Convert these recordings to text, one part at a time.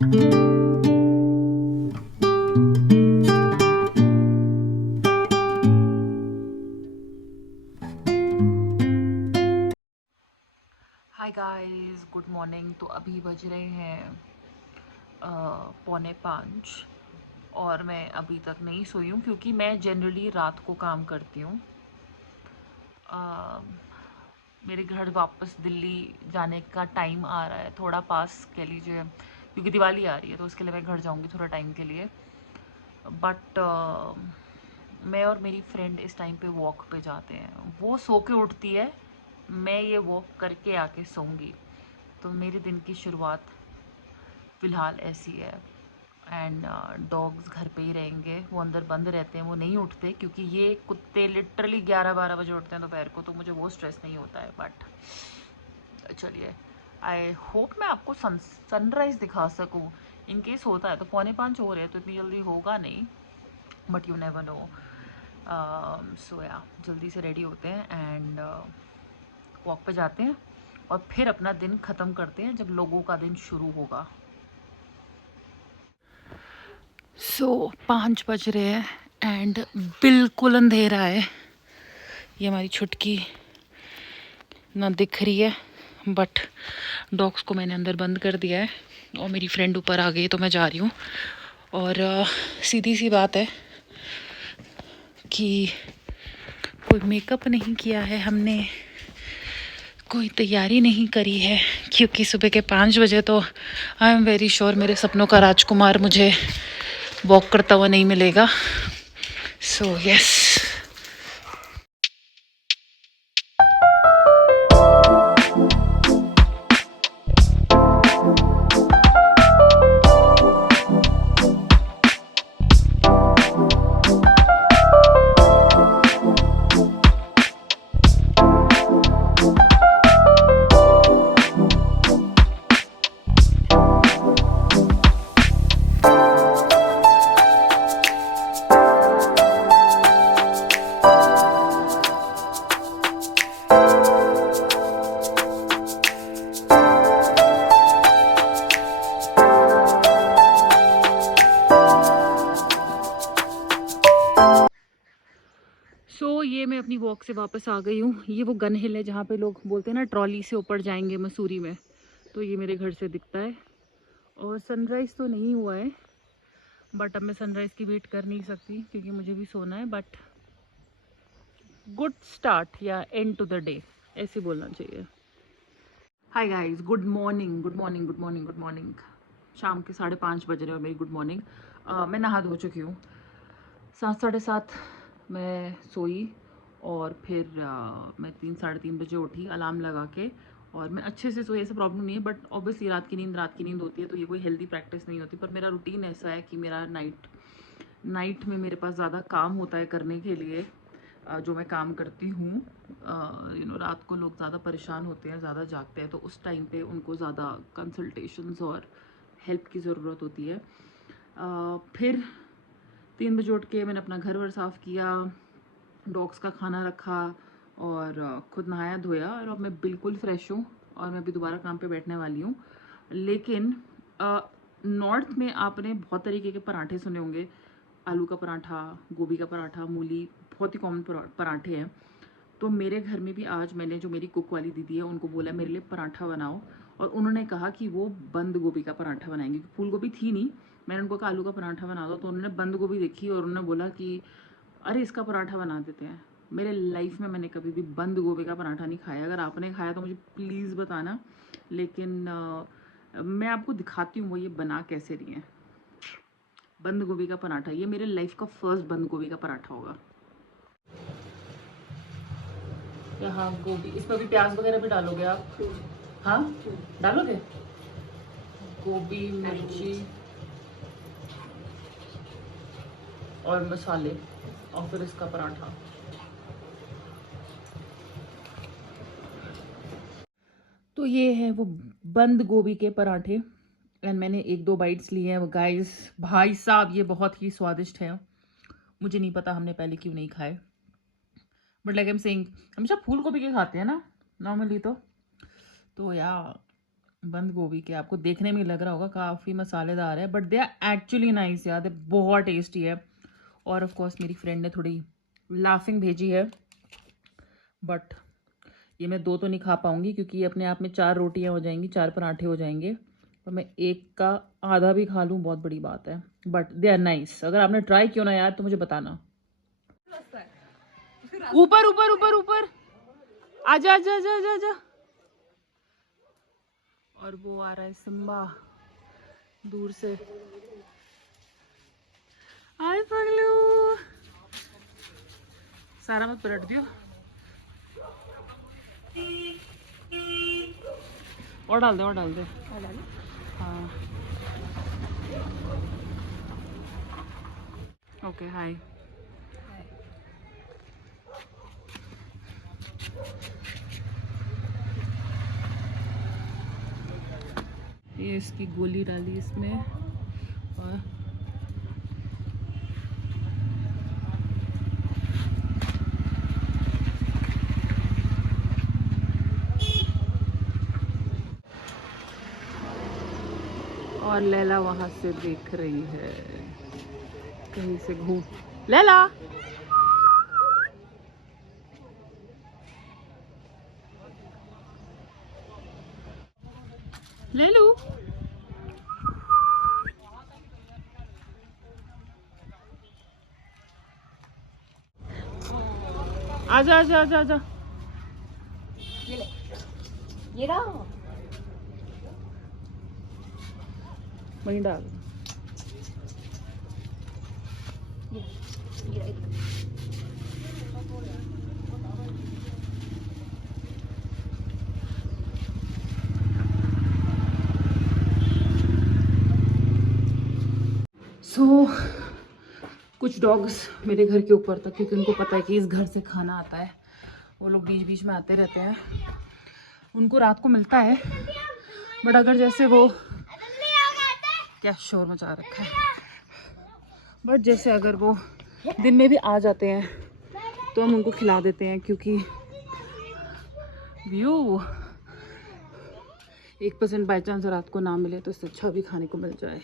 Hi guys, good morning. तो अभी बज रहे हैं 4:45 और मैं अभी तक नहीं सोई हूँ क्योंकि मैं जनरली रात को काम करती हूँ। मेरे घर वापस दिल्ली जाने का टाइम आ रहा है, थोड़ा पास कह लीजिए, क्योंकि दिवाली आ रही है तो उसके लिए मैं घर जाऊँगी थोड़ा टाइम के लिए। बट मैं और मेरी फ्रेंड इस टाइम पे वॉक पे जाते हैं। वो सो के उठती है, मैं ये वॉक करके आके सोऊंगी। तो मेरे दिन की शुरुआत फ़िलहाल ऐसी है। एंड डॉग्स घर पे ही रहेंगे, वो अंदर बंद रहते हैं, वो नहीं उठते क्योंकि ये कुत्ते लिटरली 11-12 बजे उठते हैं दोपहर को, तो मुझे वो स्ट्रेस नहीं होता है। बट चलिए, आई होप मैं आपको सनराइज़ दिखा सकूँ। इन केस होता है तो 4:45 हो रहे हैं तो इतनी जल्दी होगा नहीं, बट यू नेवर नो। सो या जल्दी से रेडी होते हैं एंड वॉक पे जाते हैं और फिर अपना दिन ख़त्म करते हैं जब लोगों का दिन शुरू होगा। सो 5 बज रहे हैं एंड बिल्कुल अंधेरा है। ये हमारी छुटकी ना दिख रही है, बट डॉग्स को मैंने अंदर बंद कर दिया है और मेरी फ्रेंड ऊपर आ गई तो मैं जा रही हूँ। और सीधी सी बात है कि कोई मेकअप नहीं किया है हमने, कोई तैयारी नहीं करी है, क्योंकि सुबह के 5 बजे तो आई एम वेरी श्योर मेरे सपनों का राजकुमार मुझे वॉक करता हुआ नहीं मिलेगा। So yes. ये मैं अपनी वॉक से वापस आ गई हूँ। ये वो गन हिल है जहाँ पे लोग बोलते हैं ना ट्रॉली से ऊपर जाएंगे मसूरी में, तो ये मेरे घर से दिखता है। और सनराइज़ तो नहीं हुआ है, बट अब मैं सनराइज़ की वेट कर नहीं सकती क्योंकि मुझे भी सोना है। बट गुड स्टार्ट या एंड टू द डे, ऐसे बोलना चाहिए। Hi guys, good morning, good morning, good morning, good morning. शाम के 5:30 बज रहे हो मेरी गुड मॉर्निंग। मैं नहा धो चुकी हूँ। 7 साढ़े 7 मैं सोई और फिर मैं 3 साढ़े 3 बजे उठी अलार्म लगा के, और मैं अच्छे से सोई, ऐसा प्रॉब्लम नहीं है। बट ऑब्वियसली रात की नींद होती है तो ये कोई हेल्दी प्रैक्टिस नहीं होती। पर मेरा रूटीन ऐसा है कि मेरा नाइट में मेरे पास ज़्यादा काम होता है करने के लिए। जो मैं काम करती हूँ, रात को लोग ज़्यादा परेशान होते हैं, ज़्यादा जागते हैं, तो उस टाइम पे उनको ज़्यादा कंसल्टेशंस और हेल्प की ज़रूरत होती है। फिर 3 बजे उठ के मैंने अपना घर वर साफ़ किया, डॉग्स का खाना रखा और खुद नहाया धोया, और अब मैं बिल्कुल फ़्रेश हूँ और मैं अभी दोबारा काम पे बैठने वाली हूँ। लेकिन नॉर्थ में आपने बहुत तरीके के पराठे सुने होंगे। आलू का पराठा, गोभी का पराठा, मूली, बहुत ही कॉमन पराठे हैं। तो मेरे घर में भी आज मैंने, जो मेरी कुक वाली दीदी है, उनको बोला मेरे लिए पराठा बनाओ, और उन्होंने कहा कि वो बंद गोभी का पराठा बनाएंगे। फूल गोभी थी नहीं, मैंने उनको कहा आलू का पराठा बना दो, तो उन्होंने बंद गोभी देखी और उन्होंने बोला कि अरे इसका पराठा बना देते हैं। मेरे लाइफ में मैंने कभी भी बंद गोभी का पराठा नहीं खाया। अगर आपने खाया तो मुझे प्लीज़ बताना। लेकिन मैं आपको दिखाती हूँ वो ये बना कैसे रही हैं। बंद गोभी का पराठा, ये मेरे लाइफ का फर्स्ट बंद गोभी का पराठा होगा। यहाँ गोभी, इसमें भी प्याज वगैरह भी डालोगे आप? हाँ, डालोगे? गोभी, मिर्ची और मसाले, और फिर इसका पराठा। तो ये है वो बंद गोभी के पराठे, एंड मैंने 1-2 बाइट्स लिए हैं। वो गाइस, भाई साहब, ये बहुत ही स्वादिष्ट है। मुझे नहीं पता हमने पहले क्यों नहीं खाए, but like I am saying, हमेशा फूल गोभी के खाते हैं ना नॉर्मली। तो या बंद गोभी के आपको देखने में लग रहा होगा काफ़ी मसालेदार है, but they are actually nice यार, दे बहुत टेस्टी है। और ऑफ कोर्स मेरी फ्रेंड ने थोड़ी लाफिंग भेजी है, बट ये मैं 2 तो नहीं खा पाऊंगी क्योंकि ये अपने आप में 4 रोटियां हो जाएंगी, 4 पराठे हो जाएंगे। तो मैं एक का आधा भी खा लूँ बहुत बड़ी बात है, बट दे आर नाइस। अगर आपने ट्राई किया ना यार तो मुझे बताना। ऊपर ऊपर ऊपर ऊपर आजा आजा आजा आजा आजा। और वो आ रहा है सिम्बा दूर से। हाय पगलू, सारा मत पलट दियो। और डाल दे और डाल दे। हाँ ओके हाय। ये इसकी गोली डाली इसमें और लैला वहां से देख रही है कहीं से घूम। लैला लैलू आजा आजा आजा आजा। ये रहा वहीं डाल। कुछ डॉग्स मेरे घर के ऊपर तक, क्योंकि उनको पता है कि इस घर से खाना आता है, वो लोग बीच बीच में आते रहते हैं। उनको रात को मिलता है, बट अगर जैसे वो क्या शोर मचा रखा है, बट जैसे अगर वो दिन में भी आ जाते हैं तो हम उनको खिला देते हैं, क्योंकि व्यू 1% बाई चांस रात को ना मिले तो इससे अच्छा भी खाने को मिल जाए।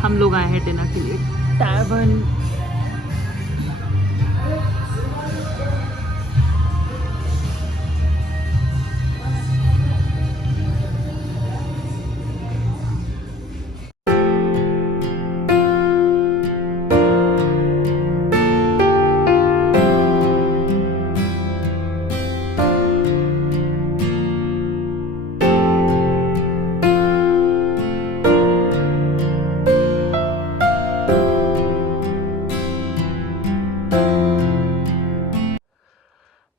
हम लोग आए हैं डिनर के लिए टैवर्न।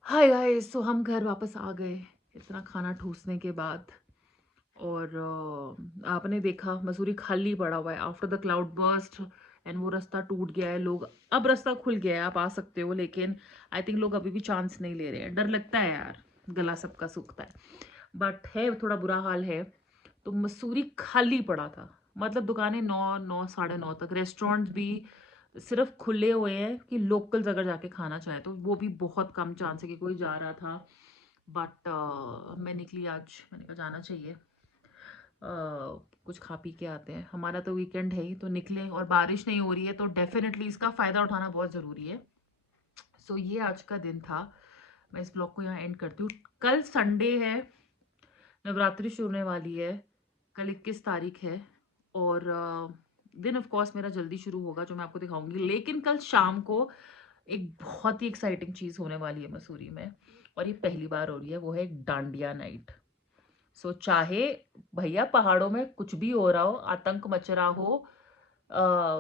हाय गाइस, तो हम घर वापस आ गए इतना खाना ठूसने के बाद। और आपने देखा मसूरी खाली पड़ा हुआ है after the cloud burst, and वो रास्ता टूट गया है। लोग अब रास्ता खुल गया है, आप आ सकते हो, लेकिन आई थिंक लोग अभी भी चांस नहीं ले रहे हैं। डर लगता है यार, गला सबका सूखता है, बट है थोड़ा बुरा हाल है। तो मसूरी खाली पड़ा था, मतलब दुकानें 9 साढ़े 9 तक, रेस्टोरेंट्स भी सिर्फ खुले हुए हैं कि लोकल्स अगर जाके खाना चाहे तो, वो भी बहुत कम चांस है कि कोई जा रहा था। बट मैं निकली आज, मैंने कहा जाना चाहिए, कुछ खा पी के आते हैं। हमारा तो वीकेंड है ही, तो निकले और बारिश नहीं हो रही है तो डेफिनेटली इसका फ़ायदा उठाना बहुत ज़रूरी है। सो ये आज का दिन था। मैं इस ब्लॉग को यहाँ एंड करती हूँ। कल संडे है, नवरात्रि शुरू होने वाली है, कल 21 तारीख है, और दिन ऑफ कोर्स मेरा जल्दी शुरू होगा जो मैं आपको दिखाऊंगी। लेकिन कल शाम को एक बहुत ही एक्साइटिंग चीज़ होने वाली है मसूरी में, और ये पहली बार हो रही है, वो है एक डांडिया नाइट। सो चाहे भैया पहाड़ों में कुछ भी हो रहा हो, आतंक मच रहा हो,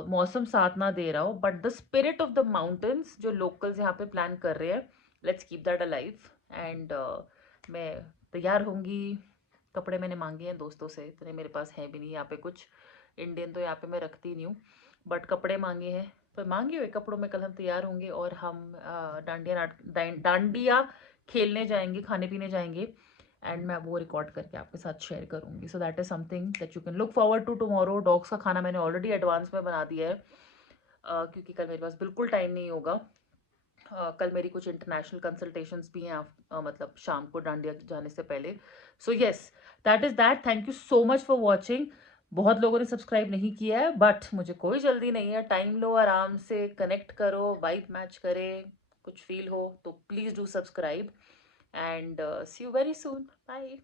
मौसम साथ ना दे रहा हो, but the spirit of the mountains जो लोकल्स यहाँ पे प्लान कर रहे हैं, let's keep that alive. And मैं तैयार होंगी, कपड़े मैंने मांगे हैं दोस्तों से, इतने मेरे पास है भी नहीं यहाँ पे कुछ। इंडियन तो यहाँ पे मैं रखती नहीं हूँ, बट कपड़े मांगे हैं, पर मांगे हुए कपड़ों में कल हम तैयार होंगे और हम डांडिया खेलने जाएंगे, खाने पीने जाएंगे, एंड मैं वो रिकॉर्ड करके आपके साथ शेयर करूंगी. So that is something that you can look forward to tomorrow. Dogs का खाना मैंने ऑलरेडी एडवांस में बना दिया है, क्योंकि कल मेरे पास बिल्कुल टाइम नहीं होगा. कल मेरी कुछ इंटरनेशनल कंसल्टेशंस भी हैं, मतलब शाम को डांडिया जाने से पहले. So yes, that is that. Thank you so much for watching. बहुत लोगों ने सब्सक्राइब नहीं किया है, बट मुझे कोई जल्दी नहीं है. टाइम लो, आराम से कनेक्ट करो, वाइब मैच करे, कुछ फील हो तो please do subscribe, and see you very soon. Bye.